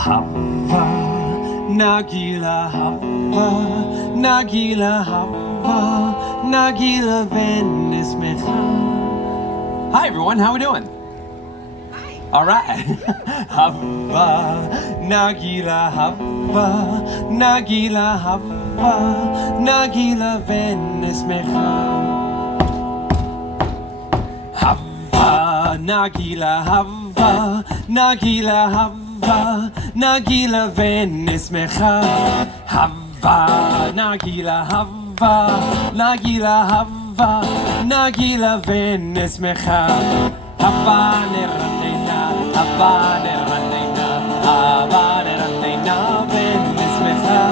Hava, Nagila Hava, Nagila Hava, Nagila Venice Mecha. Hi everyone, how we doing? Hi. All right. Hava, Nagila Hava, Nagila Hava, Nagila Venice Mecha. Hava, Nagila Hava, Nagila Hava, Nagila Venice Mecha. Hava, Nagila Hava, Nagila Hava, Nagila Venice Mecha. Hava neranena, Hava neranena, Hava neranena, Venice Mecha.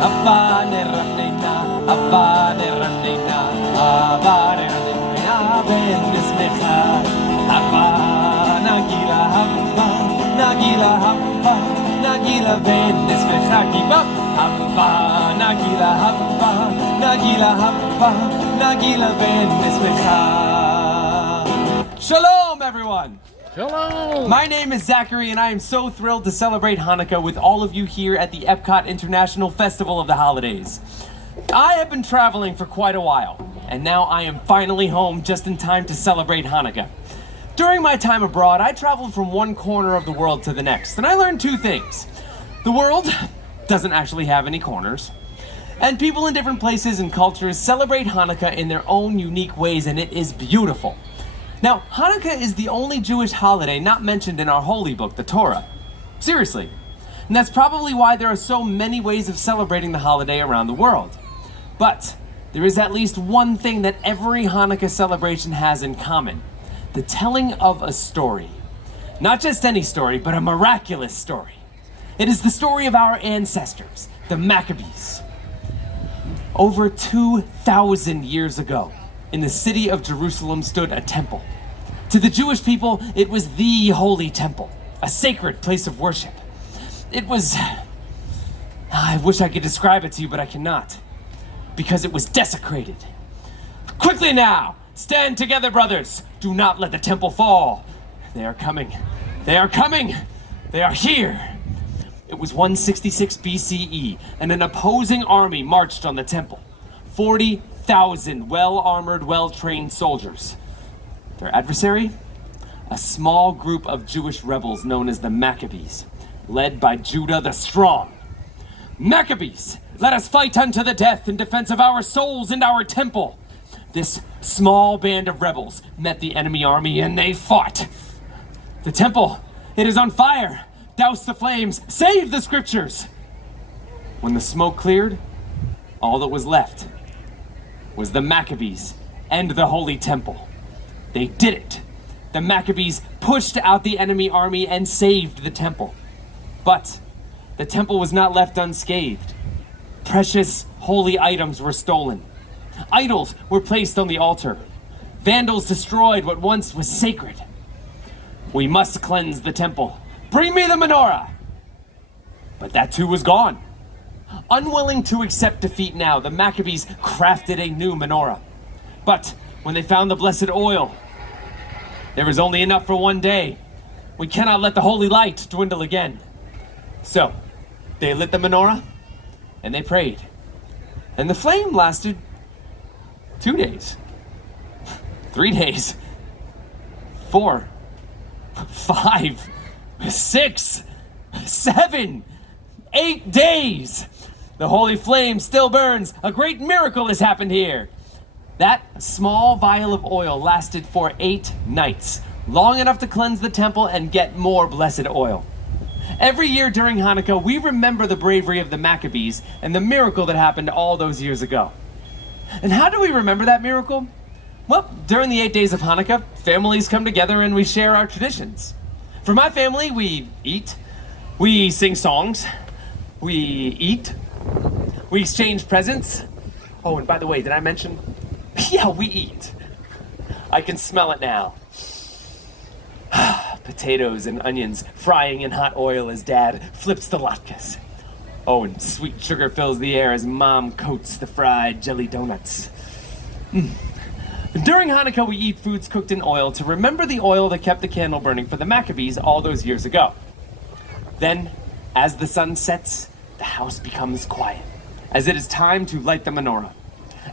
Hava neranena, Hava neranena, Hava neranena, Venice Mecha. Hava, Nagila Hava, Nagila Hava, Nagila Venice Mecha. Keep up. Hava, Nagila Hava, Nagila Hava, Nagila Venice Mecha. Shalom, everyone. Hello! My name is Zachary, and I am so thrilled to celebrate Hanukkah with all of you here at the Epcot International Festival of the Holidays. I have been traveling for quite a while, and now I am finally home just in time to celebrate Hanukkah. During my time abroad, I traveled from one corner of the world to the next, and I learned two things. The world doesn't actually have any corners, and people in different places and cultures celebrate Hanukkah in their own unique ways, and it is beautiful. Now, Hanukkah is the only Jewish holiday not mentioned in our holy book, the Torah. Seriously. And that's probably why there are so many ways of celebrating the holiday around the world. But there is at least one thing that every Hanukkah celebration has in common: the telling of a story. Not just any story, but a miraculous story. It is the story of our ancestors, the Maccabees. Over 2,000 years ago, in the city of Jerusalem stood a temple. To the Jewish people, it was the holy temple, a sacred place of worship. It was... I wish I could describe it to you, but I cannot, because it was desecrated. Quickly now! Stand together, brothers! Do not let the temple fall! They are coming. They are coming! They are here! It was 166 BCE, and an opposing army marched on the temple. 40,000 well-armored, well-trained soldiers. Their adversary? A small group of Jewish rebels known as the Maccabees, led by Judah the Strong. Maccabees, let us fight unto the death in defense of our souls and our temple. This small band of rebels met the enemy army and they fought. The temple, it is on fire. Douse the flames, save the scriptures. When the smoke cleared, all that was left was the Maccabees and the Holy Temple. They did it. The Maccabees pushed out the enemy army and saved the temple. But the temple was not left unscathed. Precious holy items were stolen. Idols were placed on the altar. Vandals destroyed what once was sacred. We must cleanse the temple. Bring me the menorah! But that too was gone. Unwilling to accept defeat now, the Maccabees crafted a new menorah. But when they found the blessed oil, there was only enough for one day. We cannot let the holy light dwindle again. So, they lit the menorah, and they prayed. And the flame lasted 2 days, 3 days, 4, 5, 6, 7, 8 days. The holy flame still burns. A great miracle has happened here. That small vial of oil lasted for 8 nights, long enough to cleanse the temple and get more blessed oil. Every year during Hanukkah, we remember the bravery of the Maccabees and the miracle that happened all those years ago. And how do we remember that miracle? Well, during the 8 days of Hanukkah, families come together and we share our traditions. For my family, we eat, we sing songs, we eat, we exchange presents. Oh, and by the way, did I mention? Yeah, we eat. I can smell it now. Potatoes and onions frying in hot oil as Dad flips the latkes. Oh, and sweet sugar fills the air as Mom coats the fried jelly donuts. During Hanukkah, we eat foods cooked in oil to remember the oil that kept the candle burning for the Maccabees all those years ago. Then, As the sun sets, the house becomes quiet, as it is time to light the menorah.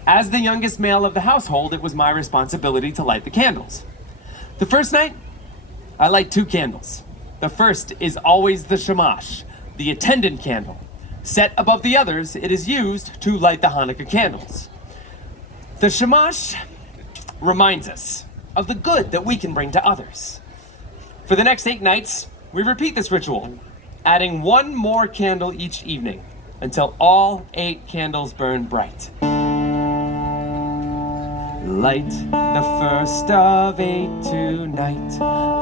As the youngest male of the household, it was my responsibility to light the candles. The first night, I light 2 candles. The first is always the shamash, the attendant candle. Set above the others, it is used to light the Hanukkah candles. The shamash reminds us of the good that we can bring to others. For the next 8 nights, we repeat this ritual, adding 1 more candle each evening until all 8 candles burn bright. Light the first of 8 tonight,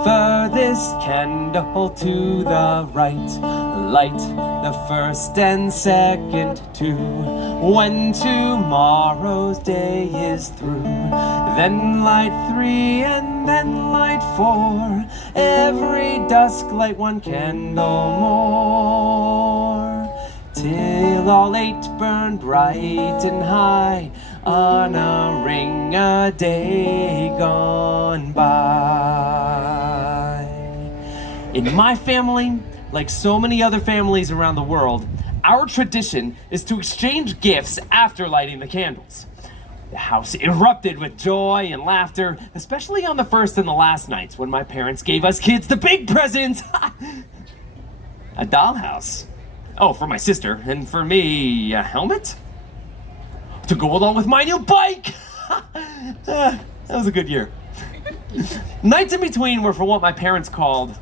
furthest candle to the right. Light the first and second too, when tomorrow's day is through. Then light 3 and then light 4, every dusk light 1 candle more, till all 8 burn bright and high, honoring a day gone by. In my family, like so many other families around the world, our tradition is to exchange gifts after lighting the candles. The house erupted with joy and laughter, especially on the first and the last nights when my parents gave us kids the big presents. A dollhouse. Oh, for my sister, and for me, a helmet? To go along with my new bike! That was a good year. Nights in between were for what my parents called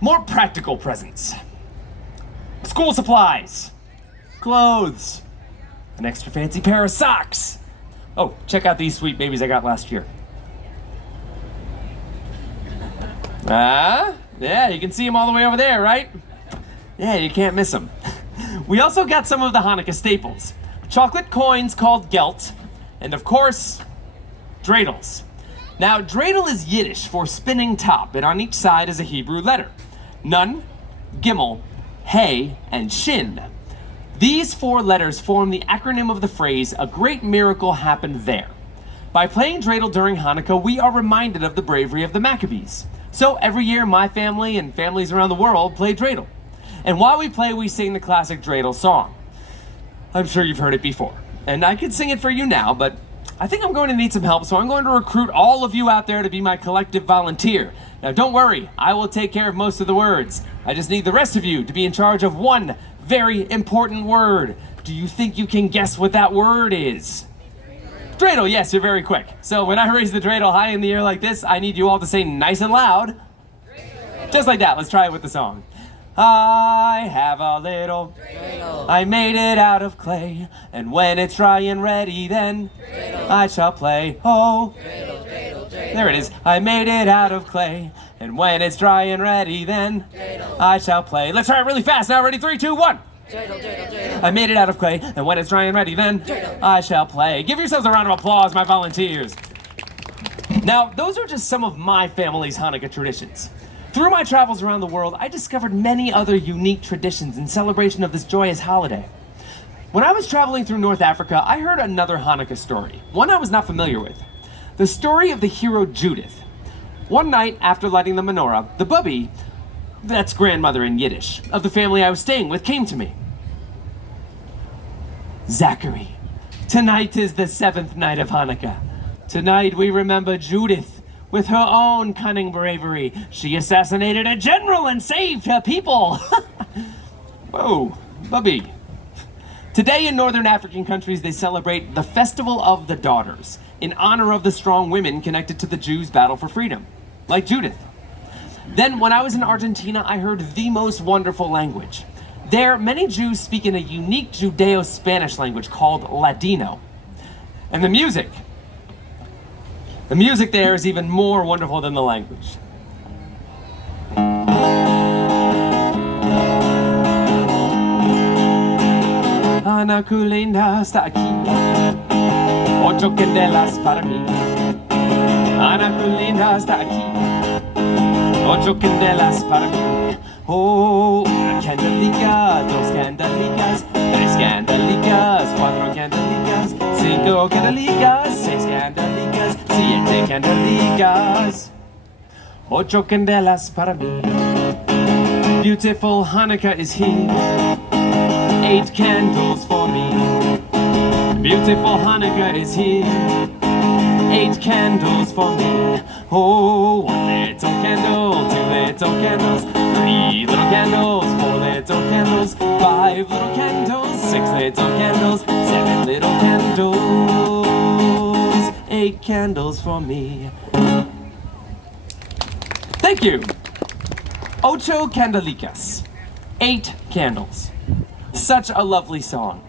more practical presents. School supplies, clothes, an extra fancy pair of socks. Oh, check out these sweet babies I got last year. Yeah, you can see them all the way over there, right? Yeah, you can't miss them. We also got some of the Hanukkah staples. Chocolate coins called gelt, and of course, dreidels. Now, dreidel is Yiddish for spinning top, and on each side is a Hebrew letter. Nun, Gimel, Hey, and Shin. These 4 letters form the acronym of the phrase, "A great miracle happened there." By playing dreidel during Hanukkah, we are reminded of the bravery of the Maccabees. So every year, my family and families around the world play dreidel. And while we play, we sing the classic dreidel song. I'm sure you've heard it before, and I could sing it for you now, but I think I'm going to need some help, so I'm going to recruit all of you out there to be my collective volunteer. Now don't worry, I will take care of most of the words. I just need the rest of you to be in charge of one very important word. Do you think you can guess what that word is? Dreidel, yes, you're very quick. So when I raise the dreidel high in the air like this, I need you all to say nice and loud. Just like that, let's try it with the song. I have a little dreidel. I made it out of clay, and when it's dry and ready, then dreidel. I shall play. Oh, dreidel, dreidel, dreidel. There it is. I made it out of clay, and when it's dry and ready, then dreidel. I shall play. Let's try it really fast. Now, ready? 3, 2, 1. Dreidel, dreidel, dreidel. I made it out of clay, and when it's dry and ready, then dreidel. I shall play. Give yourselves a round of applause, my volunteers. Now, those are just some of my family's Hanukkah traditions. Through my travels around the world, I discovered many other unique traditions in celebration of this joyous holiday. When I was traveling through North Africa, I heard another Hanukkah story, one I was not familiar with. The story of the hero Judith. One night after lighting the menorah, the bubby, that's grandmother in Yiddish, of the family I was staying with came to me. Zachary, tonight is the 7th night of Hanukkah. Tonight we remember Judith. With her own cunning bravery, she assassinated a general and saved her people. Whoa, Bubby. Today in northern African countries, they celebrate the Festival of the Daughters in honor of the strong women connected to the Jews' battle for freedom, like Judith. Then when I was in Argentina, I heard the most wonderful language. There, many Jews speak in a unique Judeo-Spanish language called Ladino. And the music there is even more wonderful than the language. Ana Culina está aquí, 8 candelas para mí. Ana Culina está aquí, 8 candelas para mí. Oh, una candelica, 2 candelicas, 3 candelicas, 4 candelicas, 5 candelicas, 6 candelicas, 7 candelicas, 8 candelas para mí. Beautiful Hanukkah is here. 8 candles for me. Beautiful Hanukkah is here. 8 candles for me. Oh, 1 little candle, 2 little candles, 3 little candles, 4 little candles, 5 little candles, 6 little candles, 7 little candles, 8 candles for me. Thank you. Ocho candelicas. 8 candles. Such a lovely song.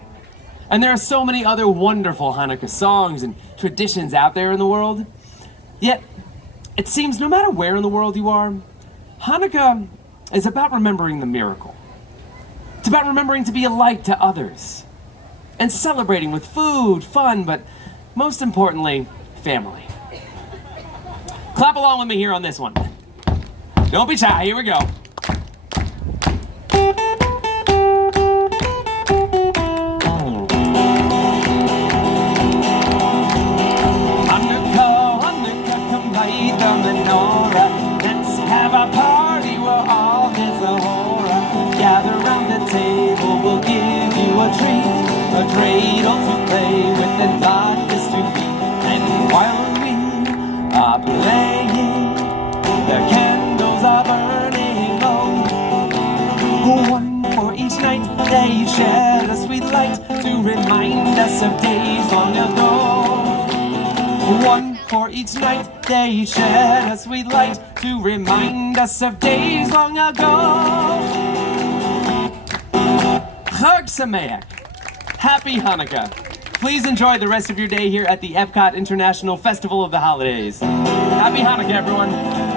And there are so many other wonderful Hanukkah songs and traditions out there in the world. Yet, it seems no matter where in the world you are, Hanukkah is about remembering the miracle. It's about remembering to be a light to others. And celebrating with food, fun, but most importantly, family. Clap along with me here on this one. Don't be shy, here we go. A cradle to play with and darkness to be. And while we are playing, the candles are burning low. 1 for each night they shed a sweet light to remind us of days long ago. 1 for each night they shed a sweet light to remind us of days long ago. Chag Sameach. Happy Hanukkah. Please enjoy the rest of your day here at the Epcot International Festival of the Holidays. Happy Hanukkah, everyone.